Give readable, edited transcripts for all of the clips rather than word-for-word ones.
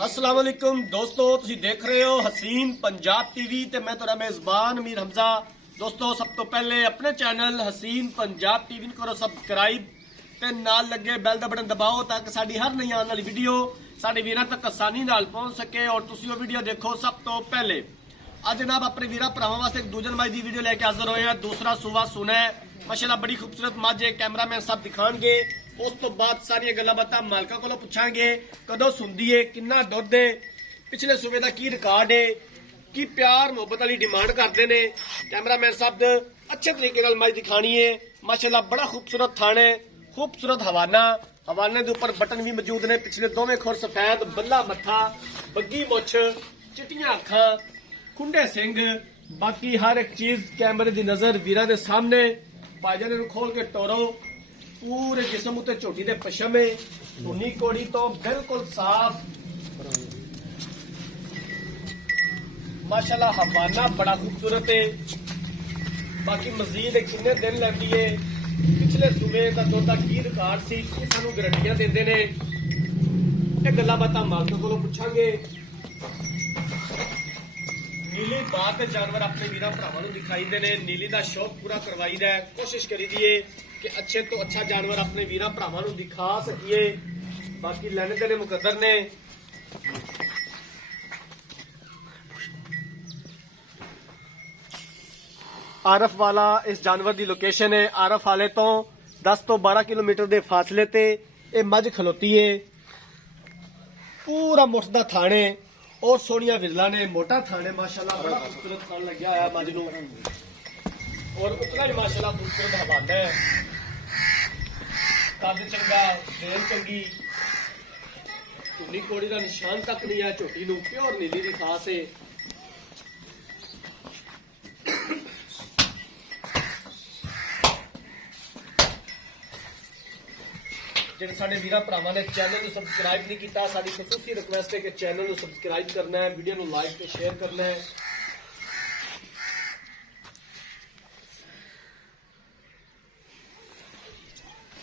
अस्सलाम वालेकुम दोस्तों, तुसी देख रहे हो हसीन पंजाब टीवी ते मैं तुहाडा मेज़बान अमीर हमजा। दोस्तों, सब तो पहले अपने चैनल हसीन पंजाब टीवी ਨੂੰ करो सबसक्राइब ਤੇ ਨਾਲ ਲੱਗੇ ਬੈਲ ਦਾ ਬਟਨ ਦਬਾਓ ਤਾਂ ਕਿ ਸਾਡੀ ਹਰ ਨਈ ਆਉਣ ਵਾਲੀ ਵੀਡੀਓ ਸਾਡੇ ਵੀਰਾਂ ਤੱਕ ਆਸਾਨੀ ਨਾਲ ਪਹੁੰਚ ਸਕੇ ਔਰ ਤੁਸੀਂ ਉਹ ਵੀਡੀਓ ਦੇਖੋ ਸਭ ਤੋਂ ਪਹਿਲੇ। ਅੱਜ ਜਨਾਬ ਆਪਣੇ ਵੀਰਾਂ ਭਰਾਵਾਂ ਵਾਸਤੇ ਇੱਕ ਦੂਜਨ ਮਾਈ ਦੀ ਵੀਡੀਓ ਲੈ ਕੇ ਹਾਜ਼ਰ ਹੋਏ ਆ। दूसरा सूबा सुना है माशाल्लाह, बड़ी खूबसूरत मੱਝ है। कैमरामैन साहब दिखाएंगे, उस तो बाद सारिया गल्लां बातां मालका कोलों पुछांगे। कदों सुंदी है, किन्ना दुध है, पिछले सूबे का की रिकॉर्ड है, की प्यार मुहब्बत वाली डिमांड करते हैं। कैमरामैन साहब अच्छे तरीके नाल मੱਝ दिखानी है। माशाल्लाह बड़ा खूबसूरत थाने, खूबसूरत हवाना, हवाने के उपर बटन भी मौजूद ने। पिछले दोवें खुर सफेद, बल्ला मत्था, बग्गी मुछ, चिट्टियां अखां, खुंडे सिंह, बाकी हर एक चीज कैमरे की नजर वीरां दे सामने। भाईजान इहनूं खोल के टोरो। पूरे जिसम उत्ते झोटी दे पशमे, धुनी कोड़ी तो बिल्कुल साफ। माशाल्लाह हवाना बड़ा खूबसूरत है। बाकी मजीद किन्ने दिन लैंदी है, पिछले सूबे का दुध का की रिकॉर्ड सी, सानू गारंटियां देंदे ने। ये गल्लां बातां मालक कोलों पुछांगे। नीली बात जानवर अपने वीर भरावां नूं दिखाईंदे ने, नीली का शौक पूरा करवाईदा है। कोशिश करीदी है कि अच्छे तो अच्छा जानवर अपने वीर भरावां नूं दिखा सकीए। बाकी लैने देने मुकद्दर ने। आरफ वाला इस जानवर की लोकेशन है। आरफ वाले तो 10 तो 12 किलोमीटर के फासले ते ये मੱਝ खलोती है। पूरा मुठ दा थाने और सोनिया विरला ने, मोटा थाने माशाल्लाह बड़ा खूबसूरत थान लग्या है मੱਝ नूं। और उतना ही माशाल्लाह खूबसूरत हवाना है। कद चंगा, देर चंगी, धुनी कोड़ी का निशान तक नहीं है। झोटी नूं प्योर नीली की खास है। ਜਿਹੜੇ ਸਾਡੇ ਵੀਰਾਂ ਭਰਾਵਾਂ ਨੇ ਚੈਨਲ ਨੂੰ ਸਬਸਕ੍ਰਾਈਬ ਨਹੀਂ ਕੀਤਾ, ਸਾਡੀ ਖਸੂਸੀ ਰਿਕੁਐਸਟ ਹੈ ਕਿ ਚੈਨਲ ਨੂੰ ਸਬਸਕ੍ਰਾਈਬ ਕਰਨਾ ਹੈ, ਵੀਡੀਓ ਨੂੰ ਲਾਈਕ ਤੇ ਸ਼ੇਅਰ ਕਰਨਾ ਹੈ।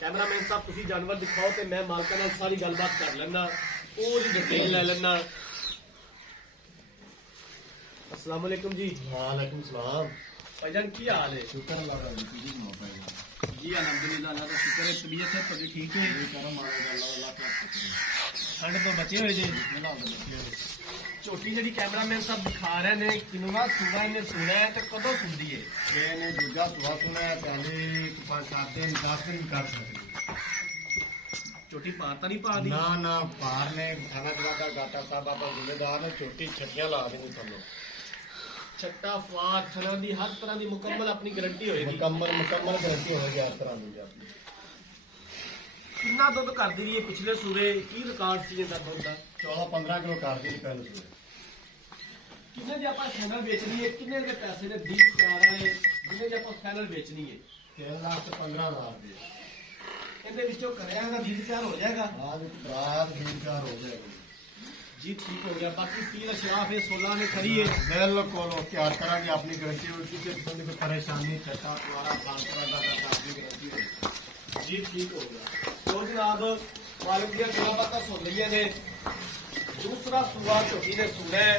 कैमरामैन साहब तुसी जानवर दिखाओ तो मैं मालका नाल सारी गलबात कर लेना, पूरी डिटेल ले लेना। अस्सलाम वालेकुम जी। वालेकुम सलाम। भाईजान की हाल है? शुक्र अल्लाह का जी अल्हम्दुलिल्लाह, अल्लाह का शुक्र है। तबीयत है तभी ठीक है? ठंड तो बचे हुए जी। झोटी जी कैमरामैन साहब दिखा रहे हैं, किनवा सूबा इन्हें सुना है तो कदों सुनती है? मैंने दूजा सुबह सुना है, पहले 5-7 दिन 10 दिन कर सकती। झोटी पार तो नहीं पा दी? ना ना, पार ने थाना का गाटा साहब आप जिम्मेदार ने छोटी छटियां ला देनी थलो। छट्टा फार थना दी हर तरह की मुकम्मल अपनी गारंटी होएगी। मुकम्मल गारंटी होगी हर तरह की अपनी। कितना दुध कर दी है पिछले सूबे? की रिकॉर्ड सी इहदा दुध दा? 14-15 किलो कर दी पहले से। किन्ने दी आपां फाइनल बेचनी है? किन्ने दे पैसे ने 20 4 वाले जिन्ने दी आपां फाइनल बेचनी है? 13,15,000 दी। ਇਹਦੇ ਵਿੱਚੋਂ ਕਰਿਆ ਦਾ 20,000 ਹੋ ਜਾਏਗਾ। आज बरात 20,000 हो जाएगी जी, ठीक हो गया। बाकी सील अशराफ है, 16 में खड़ी है। बिल्कुल ओके, हर तरह की अपनी गारंटी होगी। किसी किस्म की परेशानी छठा द्वारा ट्रांसफर का अपनी गारंटी होगी। जी, ठीक हो गया। तो जनाब मालिक दी गल्लां बातां सुन लईआं ने। दूसरा सूआ झोटी ने सूना है।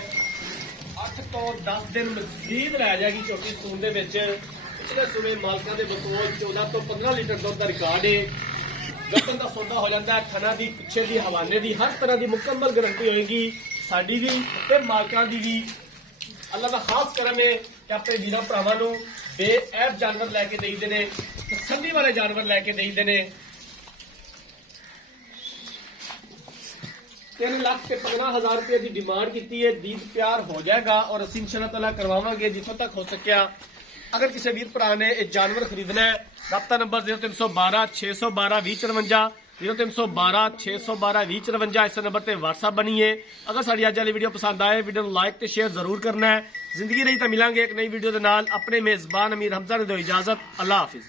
8 तो 10 दिन मजीद लै जाएगी झोटी सून दे विच। पिछले सूबे मालकां दे बतौर 14 तो 15 लीटर दुध का रिकॉर्ड है। गतन का सौदा हो जाता है। थना की पिछे की हवाने की हर तरह की मुकम्मल गारंटी होएगी, साडी भी ते मालकां दी भी। अल्लाह का खास करम है कि अपने वीरां भरावां नूं बेऐब जानवर लैके देईदे ने, तसल्ली वाले जानवर लैके देईदे ने। 3,15,000 रुपये की डिमांड की है। दीद प्यार हो जाएगा और असीं इंशाअल्लाह ताला करवावांगे जिथों तक हो सकिया। अगर किसी वीर भरा ने यह जानवर खरीदना है, रब्ता नंबर 0312 612 2054, 0312 612 2054, इस नंबर पर व्हाट्सअप बनी है। अगर साड़ी अज वाली वीडियो पसंद आए, वीडियो को लाइक तो शेयर जरूर करना है। जिंदगी रही तो मिलांगे एक नई वीडियो के नाल। अपने मेज़बान अमीर हमजा ने दो इजाजत। अल्लाह हाफिज।